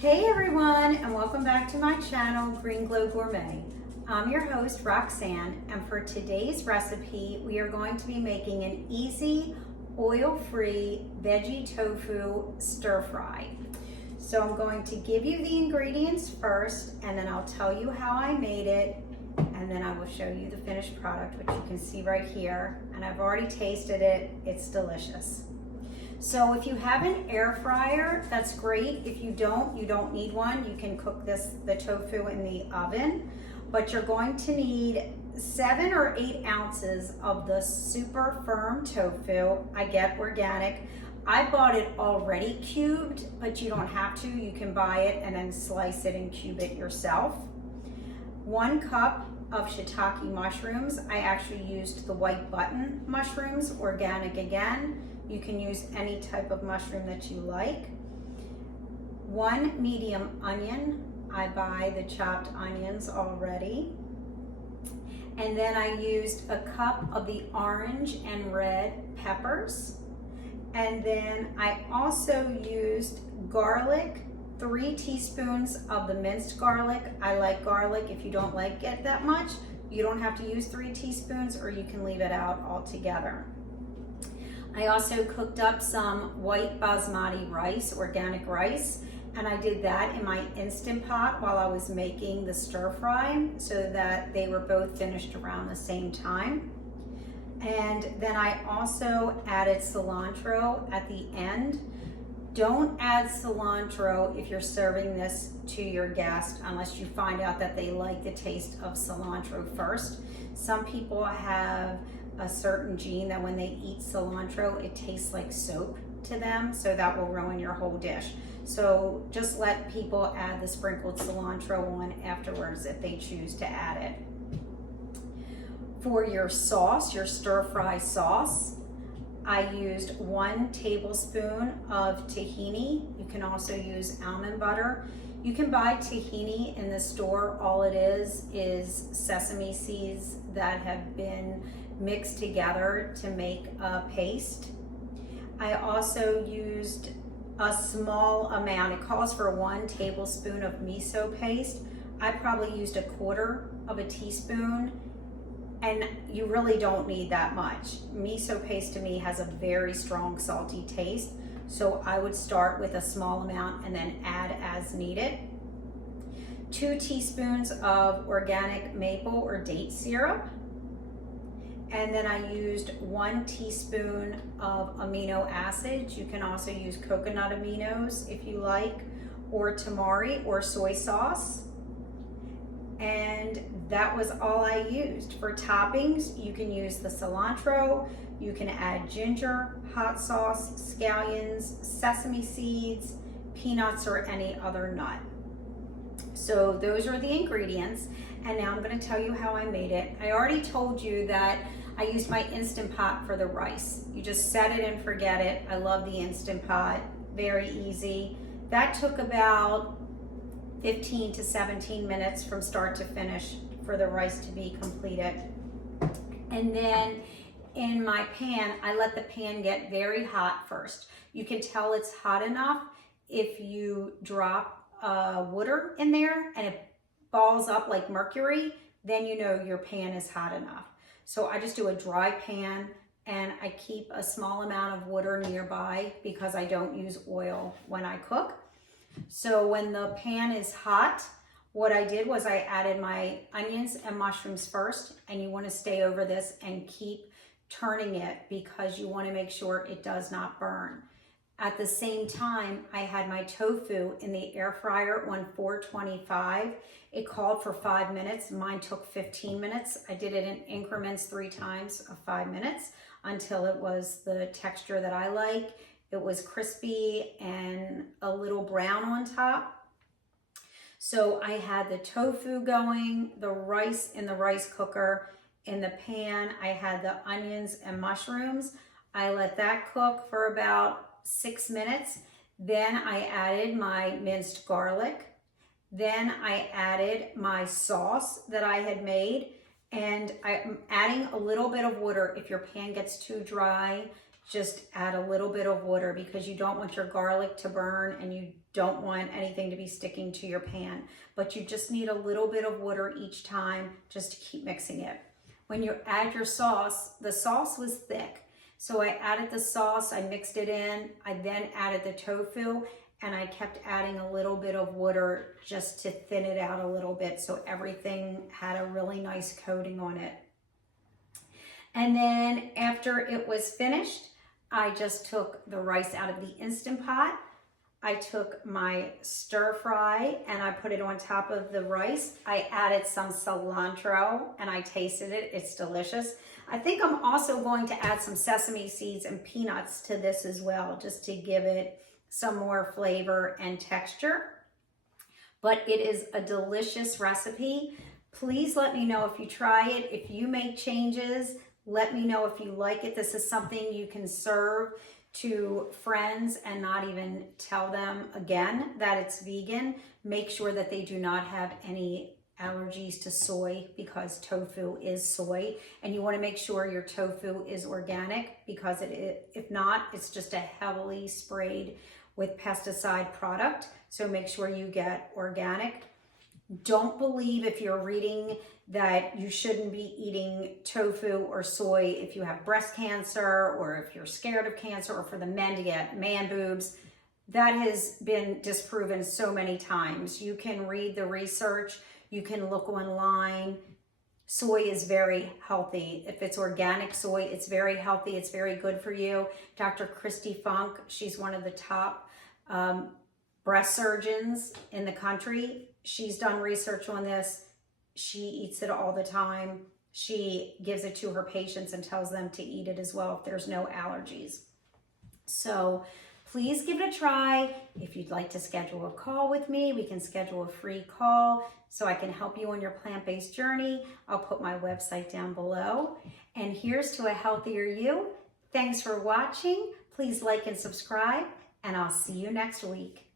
Hey everyone, and welcome back to my channel, Green Glow Gourmet. I'm your host, Roxanne, and for today's recipe, we are going to be making an easy, oil-free veggie tofu stir fry. So I'm going to give you the ingredients first, and then I'll tell you how I made it, and then I will show you the finished product, which you can see right here. And I've already tasted it, it's delicious. So if you have an air fryer, that's great. If you don't need one. You can cook the tofu in the oven, but you're going to need 7 or 8 ounces of the super firm tofu. I get organic. I bought it already cubed, but you don't have to. You can buy it and then slice it and cube it yourself. 1 cup of shiitake mushrooms. I actually used the white button mushrooms, organic again. You can use any type of mushroom that you like. 1 medium onion. I buy the chopped onions already. And then I used a cup of the orange and red peppers. And then I also used garlic, 3 teaspoons of the minced garlic. I like garlic. If you don't like it that much, you don't have to use 3 teaspoons, or you can leave it out altogether. I also cooked up some white basmati rice, organic rice, and I did that in my Instant Pot while I was making the stir fry so that they were both finished around the same time. And then I also added cilantro at the end. Don't add cilantro if you're serving this to your guest unless you find out that they like the taste of cilantro first. Some people have a certain gene that when they eat cilantro, it tastes like soap to them, so that will ruin your whole dish. So just let people add the sprinkled cilantro on afterwards if they choose to add it. For your sauce, your stir fry sauce, I used 1 tablespoon of tahini. You can also use almond butter. You can buy tahini in the store. All it is sesame seeds that have been mixed together to make a paste. I also used a small amount. It calls for 1 tablespoon of miso paste. I probably used 1/4 teaspoon, and you really don't need that much. Miso paste to me has a very strong salty taste, so I would start with a small amount and then add as needed. 2 teaspoons of organic maple or date syrup. And then I used 1 teaspoon of amino acids. You can also use coconut aminos if you like, or tamari or soy sauce. And that was all I used. For toppings, you can use the cilantro, you can add ginger, hot sauce, scallions, sesame seeds, peanuts, or any other nut. So those are the ingredients. And now I'm going to tell you how I made it. I already told you that I used my Instant Pot for the rice. You just set it and forget it. I love the Instant Pot, very easy. That took about 15 to 17 minutes from start to finish for the rice to be completed. And then in my pan, I let the pan get very hot first. You can tell it's hot enough if you drop water in there and it balls up like mercury, then you know your pan is hot enough. So I just do a dry pan, and I keep a small amount of water nearby because I don't use oil when I cook. So when the pan is hot, what I did was I added my onions and mushrooms first, and you want to stay over this and keep turning it because you want to make sure it does not burn. At the same time, I had my tofu in the air fryer on 425. It called for 5 minutes. Mine took 15 minutes. I did it in increments 3 times of 5 minutes until it was the texture that I like. It was crispy and a little brown on top. So I had the tofu going, the rice in the rice cooker. In the pan, I had the onions and mushrooms. I let that cook for about 6 minutes. Then I added my minced garlic. Then I added my sauce that I had made, and I'm adding a little bit of water. If your pan gets too dry, just add a little bit of water because you don't want your garlic to burn and you don't want anything to be sticking to your pan. But you just need a little bit of water each time just to keep mixing it. When you add your sauce, the sauce was thick. So I added the sauce, I mixed it in, I then added the tofu, and I kept adding a little bit of water just to thin it out a little bit so everything had a really nice coating on it. And then after it was finished, I just took the rice out of the Instant Pot. I took my stir fry and I put it on top of the rice. I added some cilantro and I tasted it. It's delicious. I think I'm also going to add some sesame seeds and peanuts to this as well, just to give it some more flavor and texture. But it is a delicious recipe. Please let me know if you try it. If you make changes, let me know if you like it. This is something you can serve to friends and not even tell them again that it's vegan. Make sure that they do not have any allergies to soy because tofu is soy, and you want to make sure your tofu is organic because if not, it's just a heavily sprayed with pesticide product. So make sure you get organic. Don't believe if you're reading that you shouldn't be eating tofu or soy if you have breast cancer or if you're scared of cancer or for the men to get man boobs. That has been disproven so many times. You can read the research, you can look online. Soy is very healthy. If it's organic soy, it's very healthy, it's very good for you. Dr. Christy Funk, she's one of the top breast surgeons in the country. She's done research on this. She eats it all the time. She gives it to her patients and tells them to eat it as well if there's no allergies. So please give it a try. If you'd like to schedule a call with me, we can schedule a free call so I can help you on your plant-based journey. I'll put my website down below. And here's to a healthier you. Thanks for watching. Please like and subscribe, and I'll see you next week.